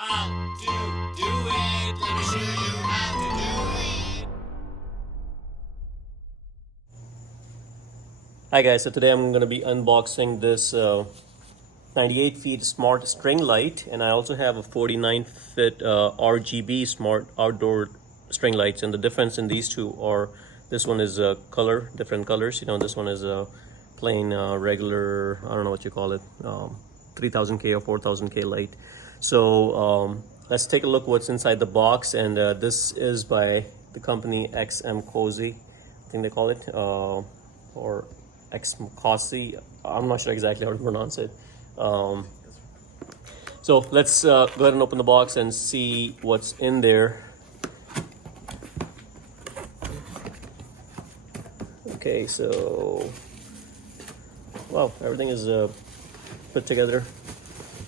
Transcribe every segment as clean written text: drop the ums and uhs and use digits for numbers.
How to do it. Let me show you how to do it. Hi guys, so today I'm going to be unboxing this 98 feet smart string light, and I also have a 49 feet RGB smart outdoor string lights. And the difference in these two are, this one is different colors. You know, this one is a plain regular, I don't know what you call it, 3000K or 4000K light. So let's take a look what's inside the box. And this is by the company XMCOSY, I think they call it, or XMCOSY. I'm not sure exactly how to pronounce it. So let's go ahead and open the box and see what's in there. Okay, so wow, everything is put together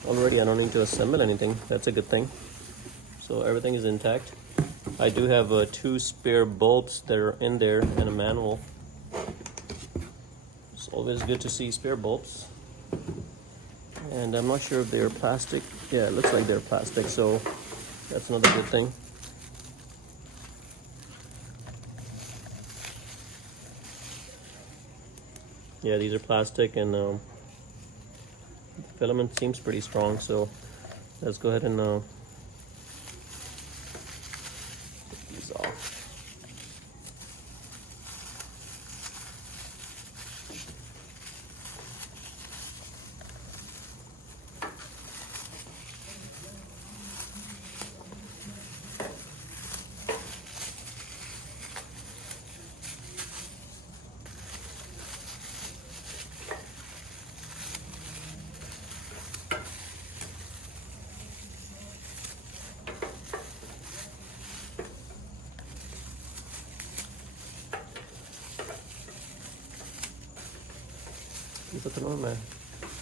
already. I don't need to assemble anything. That's a good thing. So everything is intact. I do have two spare bulbs that are in there and a manual. It's always good to see spare bulbs. And I'm not sure if they're plastic. Yeah, it looks like they're plastic, so that's another good thing. Yeah, these are plastic, and the filament seems pretty strong, so let's go ahead and take these off. तो मैं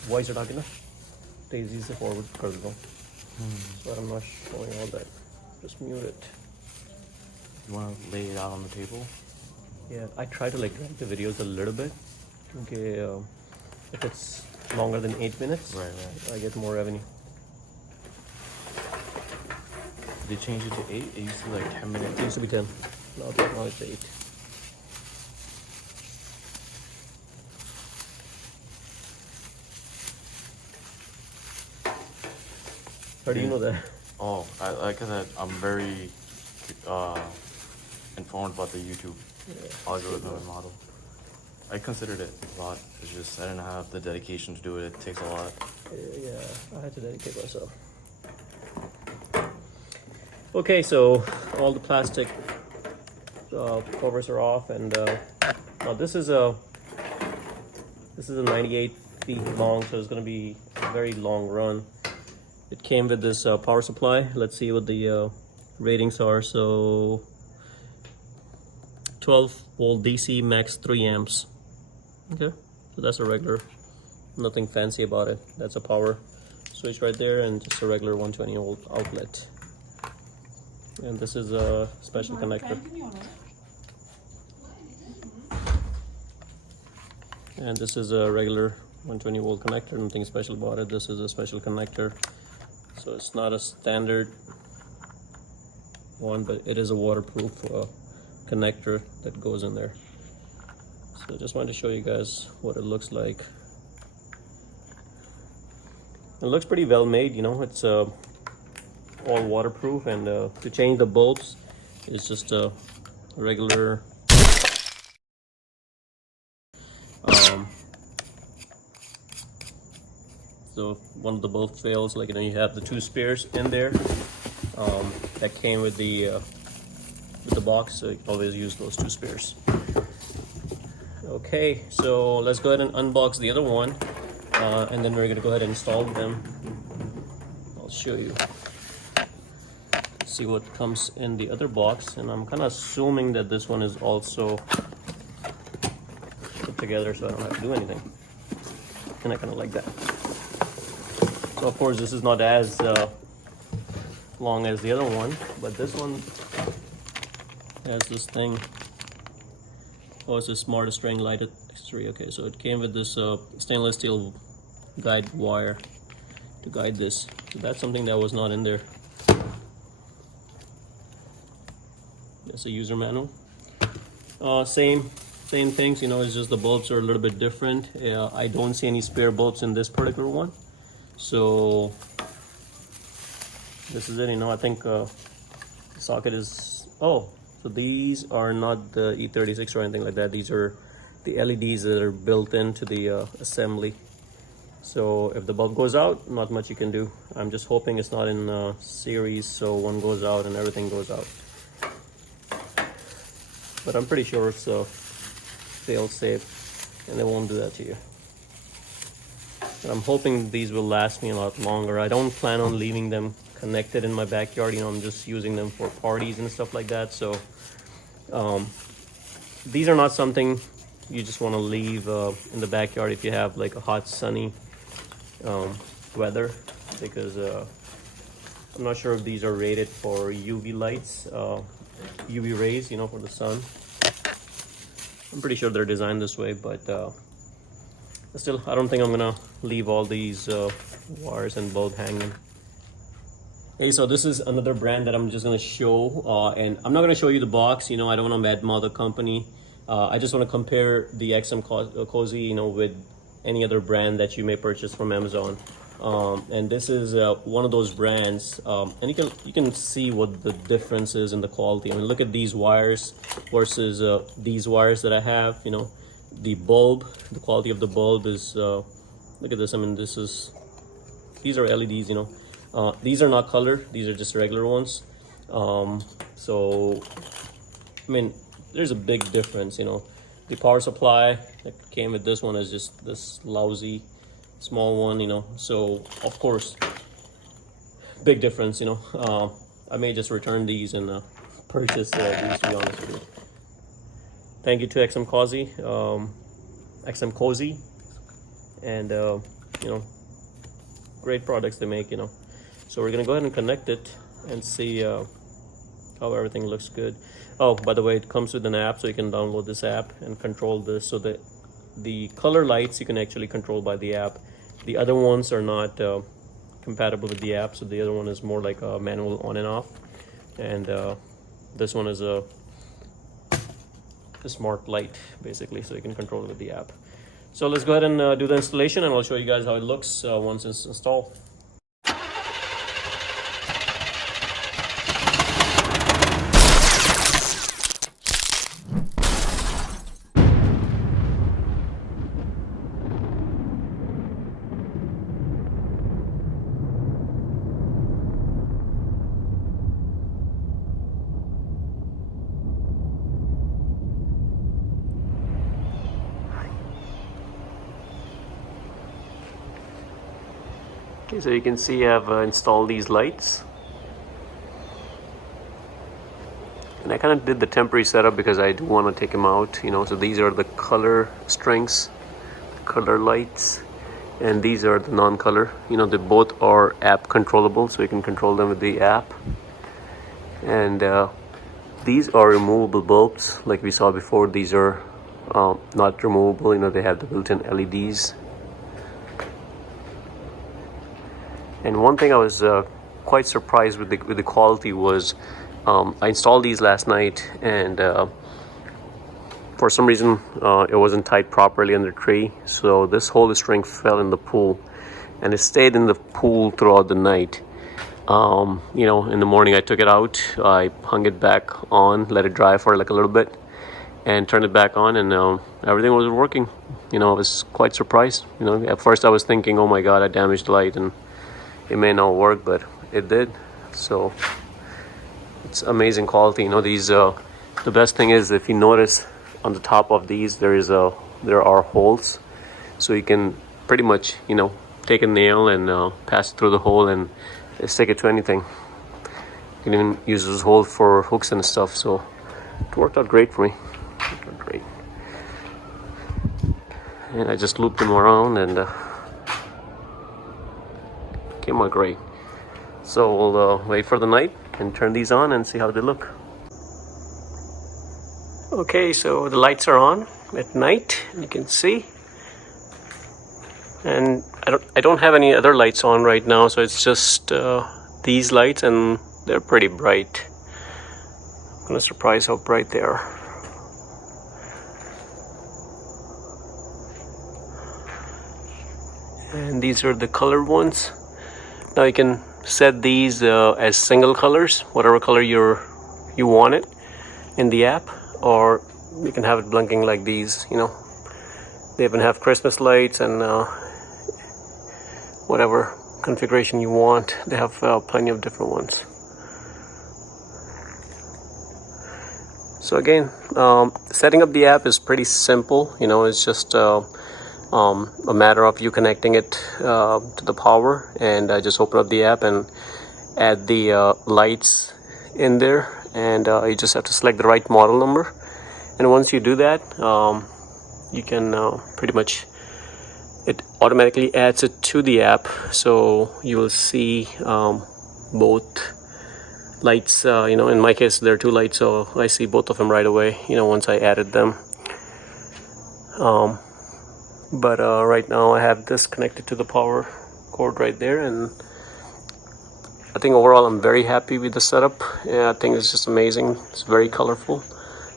voice हटा के ना तेजी से forward कर देता हूँ. So I'm not showing all that. Just mute it. You want to lay it out on the table? Yeah, I try to like drag the videos a little bit. Okay, if it's longer than 8 minutes, right, I get more revenue. They changed it to 8? It used to be like 10 minutes. It used to be 10. Now it's 8. How do you know that? Oh, I'm very informed about the YouTube algorithm and model. I considered it a lot. It's just I didn't have the dedication to do it. It takes a lot. Yeah, I had to dedicate myself. Okay, so all the plastic covers are off, and now this is a 98 feet long, so it's going to be a very long run. It came with this power supply. Let's see what the ratings are. So 12 volt DC, max 3 amps. Okay, so that's a regular, nothing fancy about it. That's a power switch right there, and just a regular 120 volt outlet. And this is a special connector. And this is a regular 120 volt connector, nothing special about it. This is a special connector. So it's not a standard one, but it is a waterproof connector that goes in there. So I just wanted to show you guys what it looks like. It looks pretty well made, you know. It's all waterproof, and to change the bulbs is just a regular so if one of the bulbs fails, like, you know, you have the two spares in there that came with the box, so you can always use those two spares. Okay, so let's go ahead and unbox the other one, and then we're gonna go ahead and install them. I'll show you. See what comes in the other box, and I'm kind of assuming that this one is also put together, so I don't have to do anything, and I kind of like that. So of course this is not as long as the other one, but this one has this thing. Oh, it's a smart string light X3. Okay, so it came with this stainless steel guide wire to guide this. So that's something that was not in there. That's a user manual. Same things, you know, it's just the bulbs are a little bit different. I don't see any spare bulbs in this particular one. So this is it, you know. I think the socket is, oh, so these are not the E36 or anything like that. These are the LEDs that are built into the assembly. So if the bulb goes out, not much you can do. I'm just hoping it's not in series, so one goes out and everything goes out. But I'm pretty sure it's fail safe and they won't do that to you. And I'm hoping these will last me a lot longer. I don't plan on leaving them connected in my backyard. You know, I'm just using them for parties and stuff like that. So these are not something you just want to leave in the backyard if you have like a hot, sunny weather, because I'm not sure if these are rated for UV lights, UV rays, you know, for the sun. I'm pretty sure they're designed this way, but still, I don't think I'm gonna leave all these wires and bulb hanging. Hey, so this is another brand that I'm just gonna show, and I'm not gonna show you the box. You know, I don't want to badmouth the company. I just want to compare the XMCOSY, you know, with any other brand that you may purchase from Amazon. And this is one of those brands, and you can see what the difference is in the quality. I mean, look at these wires versus these wires that I have. You know, the bulb, the quality of the bulb is look at this. I mean, these are LEDs. You know, these are not color; these are just regular ones. So I mean, there's a big difference. You know, the power supply that came with this one is just this lousy small one, you know. So of course, big difference, you know. I may just return these and purchase these, to be honest with you. Thank you to XMCOSY, and you know, great products they make, you know. So we're gonna go ahead and connect it and see how everything looks good. Oh, by the way, it comes with an app, so you can download this app and control this. So that the color lights you can actually control by the app. The other ones are not compatible with the app, so the other one is more like a manual on and off, and this one is a smart light basically, so you can control it with the app. So let's go ahead and do the installation, and I'll show you guys how it looks once it's installed. Okay, so you can see I've installed these lights, and I kind of did the temporary setup because I do want to take them out, you know. So these are the color strings, color lights, and these are the non-color. You know, they both are app controllable, so you can control them with the app. And these are removable bulbs, like we saw before. These are not removable, you know, they have the built-in LEDs. And one thing I was quite surprised with the quality was I installed these last night, and for some reason it wasn't tied properly on the tree, so this whole string fell in the pool, and it stayed in the pool throughout the night. You know, in the morning I took it out, I hung it back on, let it dry for like a little bit, and turned it back on, and everything was working. You know, I was quite surprised. You know, at first I was thinking, oh my god, I damaged the light and it may not work, but it did. So it's amazing quality. You know, these the best thing is, if you notice on the top of these there are holes, so you can pretty much, you know, take a nail and pass it through the hole and stick it to anything. You can even use this hole for hooks and stuff. So it worked out great for me. It worked out great. And I just looped them around, and came out great. So we'll wait for the night and turn these on and see how they look. Okay, so the lights are on at night, you can see, and I don't have any other lights on right now, so it's just these lights, and they're pretty bright. I'm kind of surprised how bright they are. And these are the colored ones. Now you can set these as single colors, whatever color you want it in the app, or you can have it blinking like these. You know, they even have Christmas lights and whatever configuration you want. They have plenty of different ones. So again, setting up the app is pretty simple. You know, it's just a matter of you connecting it to the power, and just open up the app and add the lights in there, and you just have to select the right model number. And once you do that, you can pretty much, it automatically adds it to the app, so you will see both lights. You know, in my case there are two lights, so I see both of them right away, you know, once I added them. But right now I have this connected to the power cord right there, and I think overall I'm very happy with the setup. Yeah, I think it's just amazing. It's very colorful,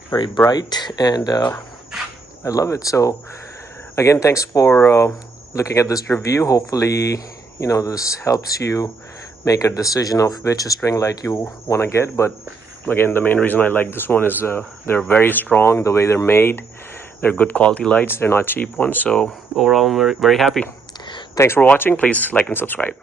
very bright, and I love it. So again, thanks for looking at this review. Hopefully, you know, this helps you make a decision of which string light you want to get. But again, the main reason I like this one is they're very strong, the way they're made. They're good quality lights. They're not cheap ones. So overall, I'm very, very happy. Thanks for watching. Please like and subscribe.